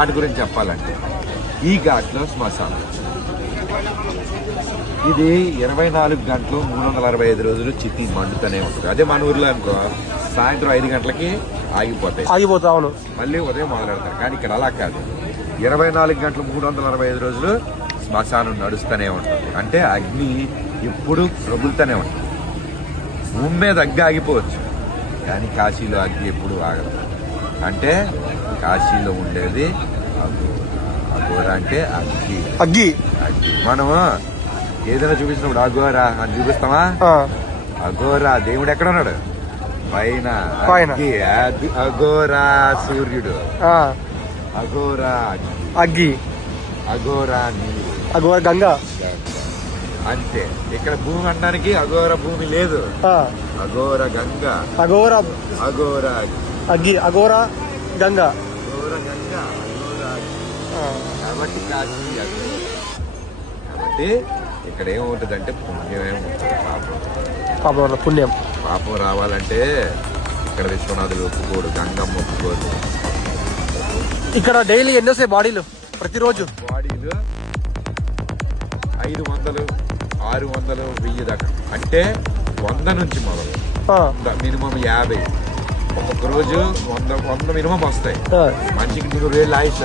వాటి గురించి చెప్పాలంటే ఈ ఘాట్లో శ్మశానం ఇది 24 గంటలు 365 రోజులు చిత్తి మండుతూనే ఉంటుంది. అదే మన ఊర్లో అనుకో సాయంత్రం 5 గంటలకి ఆగిపోతా అవును, మళ్ళీ ఉదయం మొదలెడతారు. కానీ ఇక్కడ అలా కాదు, 24 గంటలు 365 రోజులు శ్మశానం నడుస్తూనే ఉంటుంది. అంటే అగ్ని ఎప్పుడు రగులుతూనే ఉంటుంది. భూమి మీద అగ్గి ఆగిపోవచ్చు, కానీ కాశీలో అగ్గి ఎప్పుడు ఆగదు. అంటే కాశీలో ఉండేది అఘోర, అంటే అగ్గి అగ్గి అగ్గి. మనము ఏదైనా చూపించినప్పుడు అఘోరా అని చూపిస్తామా? అఘోరా దేవుడు ఎక్కడ ఉన్నాడు? పైన. అఘోరా సూర్యుడు, అఘోరా అగ్గి, అఘోరా నీరు, అఘోర గంగా. అంతే. ఇక్కడ భూమి అనడానికి అఘోర భూమి లేదు, అఘోర గంగా, అఘోర అఘోర అగ్గి, అఘోర గంగా, అఘోర గంగా, అఘోర. కాబట్టి కాశీ అఘోర. కాబట్టి ఇక్కడ ఏముంటుందంటే పుణ్యం ఏముంటుంది, పాపం. పుణ్యం పాపం రావాలంటే ఇక్కడ విశ్వనాథుడు ఒప్పుకోడు, గంగమ్మ ఒప్పుకోడు. ఇక్కడ డైలీ ఎన్ని వస్తాయి బాడీలు? ప్రతిరోజు బాడీలు 500, 600, 1000 దాకా. అంటే 100 నుంచి మొదలు మినిమం 50. ఒక్కొక్క రోజు 100 మినిమం వస్తాయి. మనిషికి 100,000 ఆయుష్.